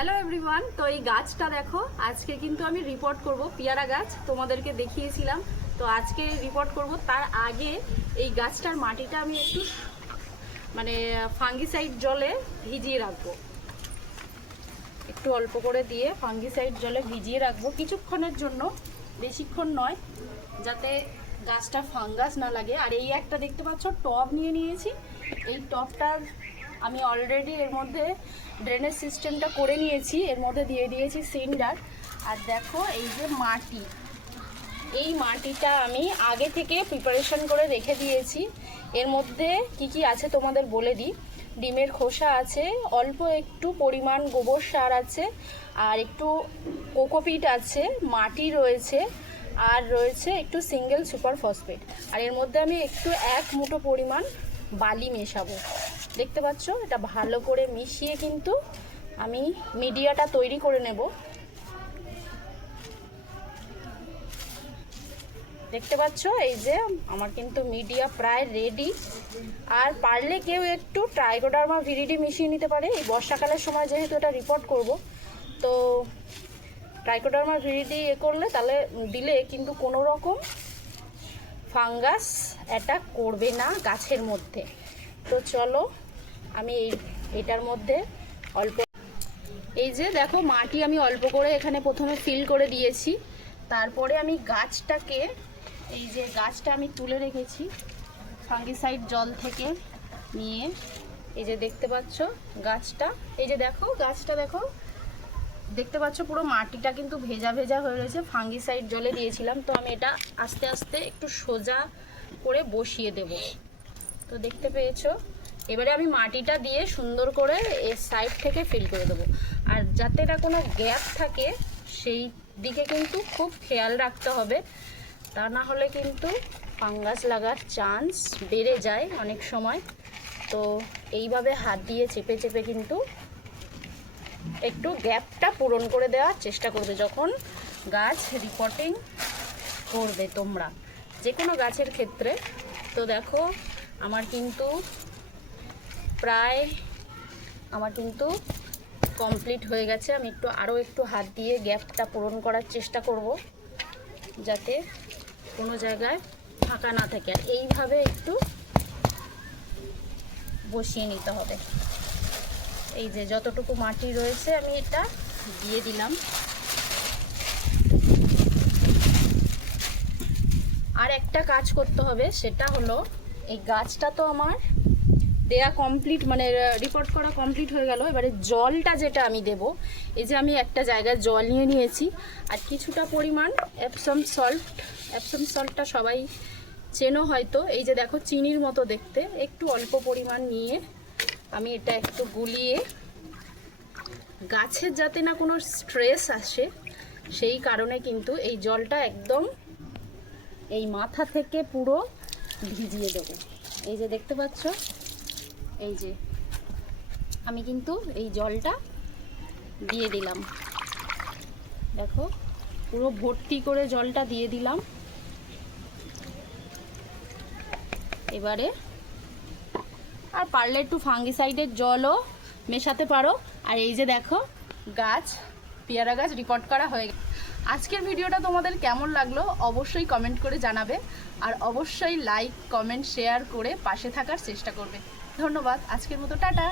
Hello everyone তো এই গাছটা দেখো, আজকে কিন্তু আমি রিপোর্ট করব পেয়ারা গাছ, তোমাদেরকে দেখিয়েছিলাম। তো আজকে রিপোর্ট করব তার আগে এই গাছটার মাটিটা আমি একটু মানে ফাঙ্গিসাইড জলে ভিজিয়ে রাখব। একটু অল্প করে দিয়ে ফাঙ্গিসাইড জলে ভিজিয়ে রাখব। কিছুক্ষণের জন্য, বেশিক্ষণ নয়, যাতে গাছটা ফাঙ্গাস না লাগে। আর এই একটা দেখতে পাচ্ছ, টব নিয়ে নিয়েছি। এই টবটার আমি অলরেডি এর মধ্যে ড্রেনেজ সিস্টেমটা করে নিয়েছি, এর মধ্যে দিয়ে দিয়েছি সিন্ডার। আর দেখো এই যে মাটি। এই মাটিটা আমি আগে থেকে প্রিপারেশন করে রেখে দিয়েছি। এর মধ্যে কি কি আছে তোমাদের বলে দিই? ডিমের খোসা আছে, অল্প একটু পরিমাণ গোবর সার আছে, আর একটু কোকোপিট আছে, মাটি রয়েছে, আর রয়েছে একটু সিঙ্গেল সুপার ফসফেট আর এর মধ্যে আমি একটু এক মুঠো পরিমাণ বালি মেশাবো। দেখতে পাচ্ছ, এটা ভালো করে মিশিয়ে কিন্তু আমি মিডিয়াটা তৈরি করে নেব। দেখতে পাচ্ছ, এই যে আমার কিন্তু মিডিয়া প্রায় রেডি আর পারলে কেউ একটু ট্রাইকোডার্মা ভিরিডি মিশিয়ে নিতে পারে। এই বর্ষাকালের সময় যেহেতু এটা রিপোর্ট করব, তো ট্রাইকোডার্মা ভিরিডি এ করলে তাহলে দিলে কিন্তু কোনো রকম ফাঙ্গাস অ্যাটাক করবে না গাছের মধ্যে। তো চলো, আমি এটার মধ্যে অল্প, এই যে দেখো মাটি আমি অল্প করে এখানে প্রথমে ফিল করে দিয়েছি। তারপরে আমি গাছটাকে, এই যে গাছটা আমি তুলে রেখেছি ফাঙ্গিসাইড জল থেকে নিয়ে। এই যে দেখতে পাচ্ছ গাছটা, এই যে দেখো গাছটা দেখো, দেখতে পাচ্ছ পুরো মাটিটা কিন্তু ভেজা ভেজা হয়ে রয়েছে। ফাঙ্গিসাইড জলে দিয়েছিলাম, তো আমি এটা আস্তে আস্তে একটু সোজা করে বসিয়ে দেব। তো দেখতে পেয়েছ। এবারে আমি মাটিটা দিয়ে সুন্দর করে এর সাইড থেকে ফিল করে দেবো। আর যাতে এটা কোনো গ্যাপ থাকে, সেই দিকে কিন্তু খুব খেয়াল রাখতে হবে। তা না হলে কিন্তু ফাঙ্গাস লাগার চান্স বেড়ে যায় অনেক সময়। তো এইভাবে হাত দিয়ে চেপে চেপে কিন্তু একটু গ্যাপটা পূরণ করে দেওয়ার চেষ্টা করবে যখন গাছ রিপোর্টিং করবে তোমরা। যে কোনো গাছের ক্ষেত্রে। তো দেখো আমার কিন্তু প্রায়, আমার কিন্তু কমপ্লিট হয়ে গেছে। আমি একটু, আরও একটু হাত দিয়ে গ্যাপটা পূরণ করার চেষ্টা করব, যাতে কোনো জায়গায় ফাঁকা না থাকে। আর এইভাবে একটু বসিয়ে নিতে হবে। এই যে যতটুকু মাটি রয়েছে, আমি এটা দিয়ে দিলাম। আর একটা কাজ করতে হবে, সেটা হলো এই গাছটা তো আমার দেয়া কমপ্লিট মানে রিপোর্ট করা কমপ্লিট হয়ে গেল। এবারে জলটা যেটা আমি দেব, এই যে আমি একটা জায়গায় জল নিয়ে নিয়েছি, আর কিছুটা পরিমাণ অ্যাপসম সল্ট অ্যাপসম সল্টটা সবাই চেনো হয়তো। এই যে দেখো, চিনির মতো দেখতে। একটু অল্প পরিমাণ নিয়ে আমি এটা একটু গুলিয়ে, গাছের যাতে না কোনো স্ট্রেস আসে, সেই কারণে কিন্তু এই জলটা একদম এই মাথা থেকে পুরো ভিজিয়ে দেবো। এই যে দেখতে পাচ্ছ? এই যে। আমি কিন্তু এই জলটা দিয়ে দিলাম। দেখো, পুরো ভর্তি করে জলটা দিয়ে দিলাম। এবারে, আর পারলে একটু ফাঙ্গিসাইডের জলও মেশাতে পারো। আর এই যে দেখো, গাছ পেয়ারা গাছ রিপোর্ট করা হয়ে গেছে। আজকের ভিডিওটা তোমাদের কেমন লাগল অবশ্যই কমেন্ট করে জানাবে আর অবশ্যই লাইক কমেন্ট শেয়ার করে পাশে থাকার চেষ্টা করবে। ধন্যবাদ, আজকের মতো, টাটা।